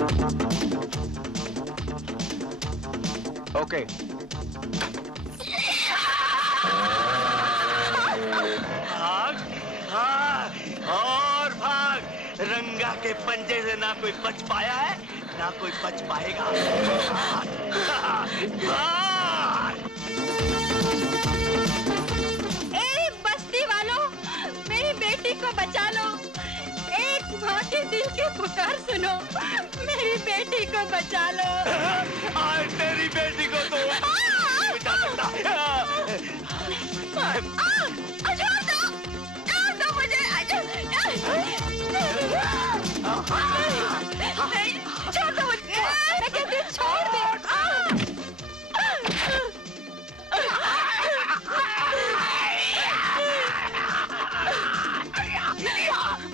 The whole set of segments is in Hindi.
ओके। भाग, भाग और भाग। रंगा के पंजे से ना कोई बच पाया है, ना कोई बच पाएगा। ए बस्ती वालों, मेरी बेटी को बचा लो। एक माँ के दिल की पुकार सुनो, मेरी बेटी को बचा लो। आज तेरी बेटी को तो बचा सकता है। छोड़ दो मुझे। छोड़ दो मुझे, मैं कहती हूँ छोड़ दे।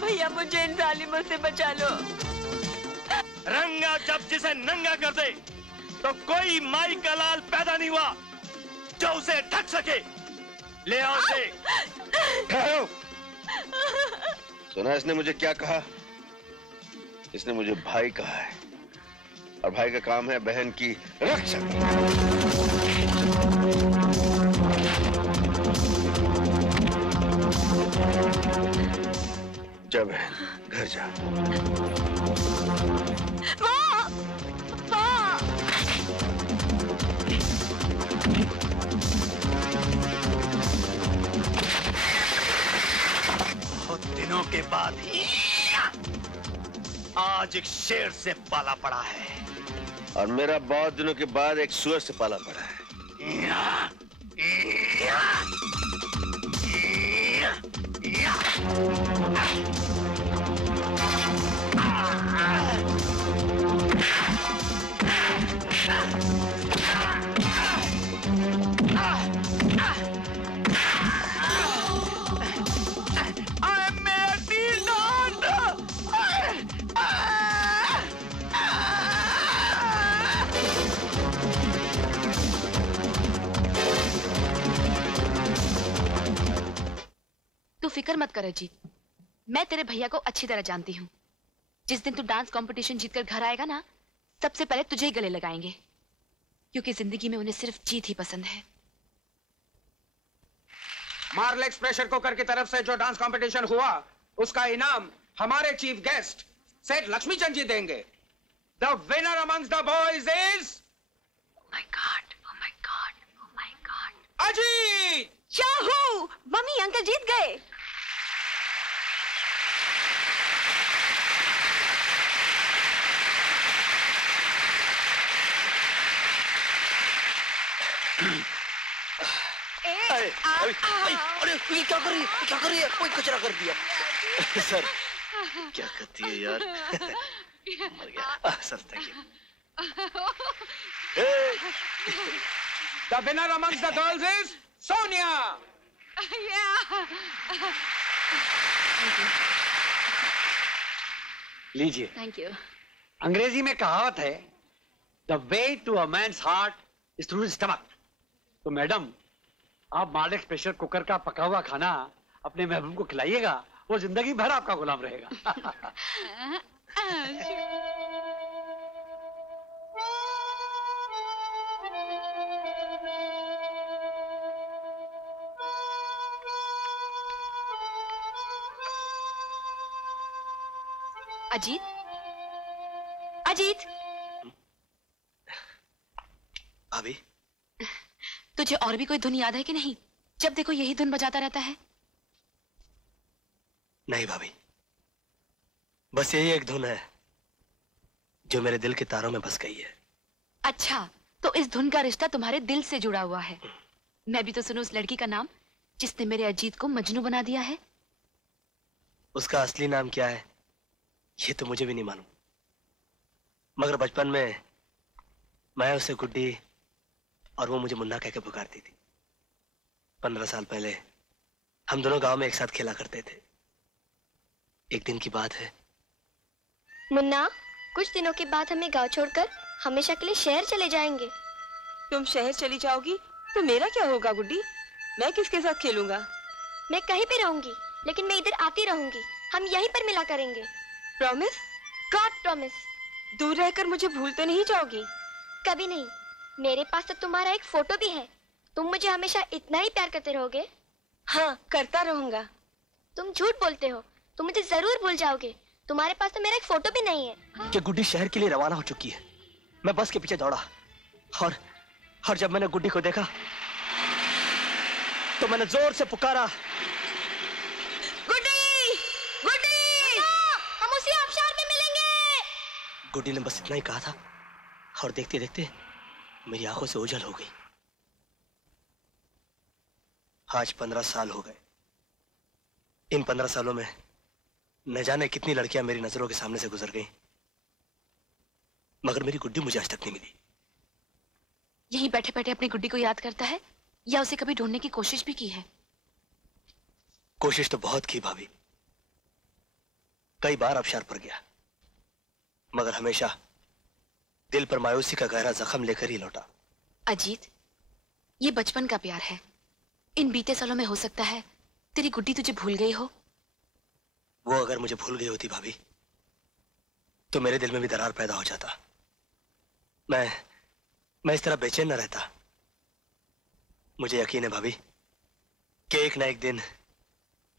भैया मुझे इन जालिमों से बचा लो। रंगा जब जिसे नंगा कर दे तो कोई माई का लाल पैदा नहीं हुआ जो उसे ढक सके। ले आओ उसे। ठहरो। सुना इसने मुझे क्या कहा? इसने मुझे भाई कहा है, और भाई का काम है बहन की रक्षा। जा बहन, घर जा। बहुत दिनों के बाद आज एक शेर से पाला पड़ा है, और मेरा बहुत दिनों के बाद एक सुअर से पाला पड़ा है। तू फिक्र मत कर अजीत, मैं तेरे भैया को अच्छी तरह जानती हूँ। जिस दिन तू डांस कंपटीशन जीतकर घर आएगा ना, सबसे पहले तुझे ही गले लगाएंगे, क्योंकि जिंदगी में उन्हें सिर्फ जीत ही पसंद है। मार्लेक्स प्रेशर कुकर की तरफ से जो डांस कंपटीशन हुआ, उसका इनाम हमारे चीफ गेस्ट सेठ लक्ष्मीचंद जी देंगे। The winner amongs the boys is my god, oh my god, oh my god, Ajit. Yahoo! Mummy uncle जीत गए। अरे ये क्या कर रही है? क्या कर रही है? कोई कचरा कर दिया। सर क्या करती है यार? मर गया। Sir thank you. The winner amongst the girls is Sonia. लीजिए। Thank you. अंग्रेजी में कहावत है, The way to a man's heart is through his stomach. तो मैडम, आप मार्लेक्स प्रेशर कुकर का पका हुआ खाना अपने महबूब को खिलाइएगा, वो जिंदगी भर आपका गुलाम रहेगा। अजीत, अजीत, भाभी, तुझे और भी कोई धुन याद है कि नहीं? जब देखो यही धुन बजाता रहता है। नहीं भाभी, बस यही एक धुन है जो मेरे दिल के तारों में बस गई है। अच्छा, तो इस धुन का रिश्ता तुम्हारे दिल से जुड़ा हुआ है। मैं भी तो सुनूं उस लड़की का नाम जिसने मेरे अजीत को मजनू बना दिया है। उसका असली नाम क्या है ये तो मुझे भी नहीं मालूम, मगर बचपन में मैं उसे गुड्डी और वो मुझे मुन्ना कह के पुकारती थी। 15 साल पहले हम दोनों गांव में एक साथ खेला करते थे। एक दिन की बात है। मुन्ना, कुछ दिनों के बाद हमें गांव छोड़कर हमेशा के लिए शहर चले जाएंगे। तुम शहर चली जाओगी तो मेरा क्या होगा गुड्डी? मैं किसके साथ खेलूंगा? मैं कहीं पे रहूंगी, लेकिन मैं इधर आती रहूंगी। हम यहीं पर मिला करेंगे। प्रॉमिस? God promise. दूर रहकर मुझे भूल तो नहीं जाओगी? कभी नहीं। मेरे पास तो तुम्हारा एक फोटो भी है। तुम मुझे हमेशा इतना ही प्यार करते रहोगे? हाँ, करता रहूंगा। तुम झूठ बोलते हो। तुम मुझे जरूर भूल जाओगे। तुम्हारे पास तो मेरा एक फोटो भी नहीं है। कि गुड्डी शहर के लिए रवाना हो चुकी है। मैं बस के पीछे दौड़ा और जब मैंने गुड्डी को देखा तो मैंने जोर से पुकारा, गुड्डी! गुड्डी! हम उसी आबशार में मिलेंगे। गुड्डी ने बस इतना ही कहा था और देखते देखते मेरी आंखों से ओझल हो गई। आज 15 साल हो गए। इन 15 सालों में न जाने कितनी लड़कियां मेरी नजरों के सामने से गुजर गईं, मगर मेरी गुड्डी मुझे आज तक नहीं मिली। यहीं बैठे बैठे अपनी गुड्डी को याद करता है या उसे कभी ढूंढने की कोशिश भी की है? कोशिश तो बहुत की भाभी। कई बार आबशार पर गया, मगर हमेशा दिल पर मायूसी का गहरा जख्म लेकर ही लौटा। अजीत, ये बचपन का प्यार है। इन बीते सालों में हो सकता है तेरी गुड्डी तुझे भूल गई हो। वो अगर मुझे भूल गई होती भाभी, तो मेरे दिल में भी दरार पैदा हो जाता। मैं इस तरह बेचैन न रहता। मुझे यकीन है भाभी कि एक ना एक दिन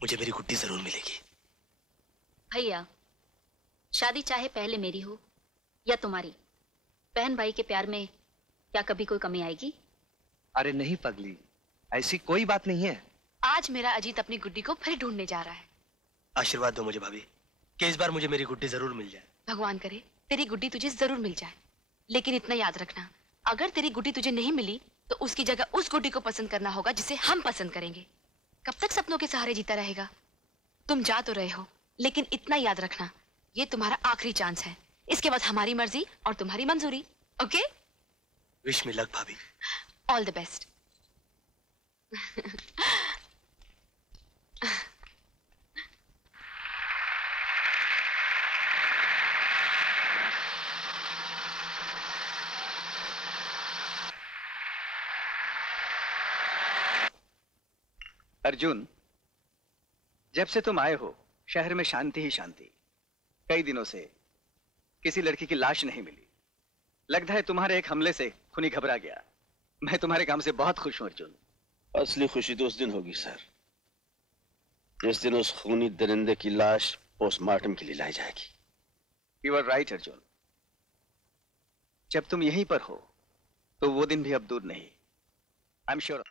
मुझे मेरी गुड्डी जरूर मिलेगी। भैया, शादी चाहे पहले मेरी हो या तुम्हारी, बहन भाई के प्यार में क्या कभी कोई कमी आएगी? अरे नहीं पगली, ऐसी कोई बात नहीं है। आज मेरा अजीत अपनी गुड्डी को फिर ढूंढने जा रहा है। आशीर्वाद दो मुझे भाभी कि इस बार मुझे मेरी गुड्डी जरूर मिल जाए। भगवान करे तेरी गुड्डी तुझे जरूर मिल जाए, लेकिन इतना याद रखना, अगर तेरी गुड्डी तुझे नहीं मिली तो उसकी जगह उस गुड्डी को पसंद करना होगा जिसे हम पसंद करेंगे। कब तक सपनों के सहारे जीता रहेगा? तुम जा तो रहे हो, लेकिन इतना याद रखना, ये तुम्हारा आखिरी चांस है। इसके बाद हमारी मर्जी और तुम्हारी मंजूरी। ओके? विश मी लक भाभी। All the best. अर्जुन, जब से तुम आए हो शहर में शांति ही शांति। कई दिनों से किसी लड़की की लाश नहीं मिली। लगता है तुम्हारे एक हमले से खूनी घबरा गया। मैं तुम्हारे काम से बहुत खुश हूं अर्जुन। असली खुशी तो उस दिन होगी सर, जिस दिन उस खूनी दरिंदे की लाश पोस्टमार्टम के लिए लाई जाएगी। You are right Arjun. जब तुम यहीं पर हो तो वो दिन भी अब दूर नहीं। I am sure.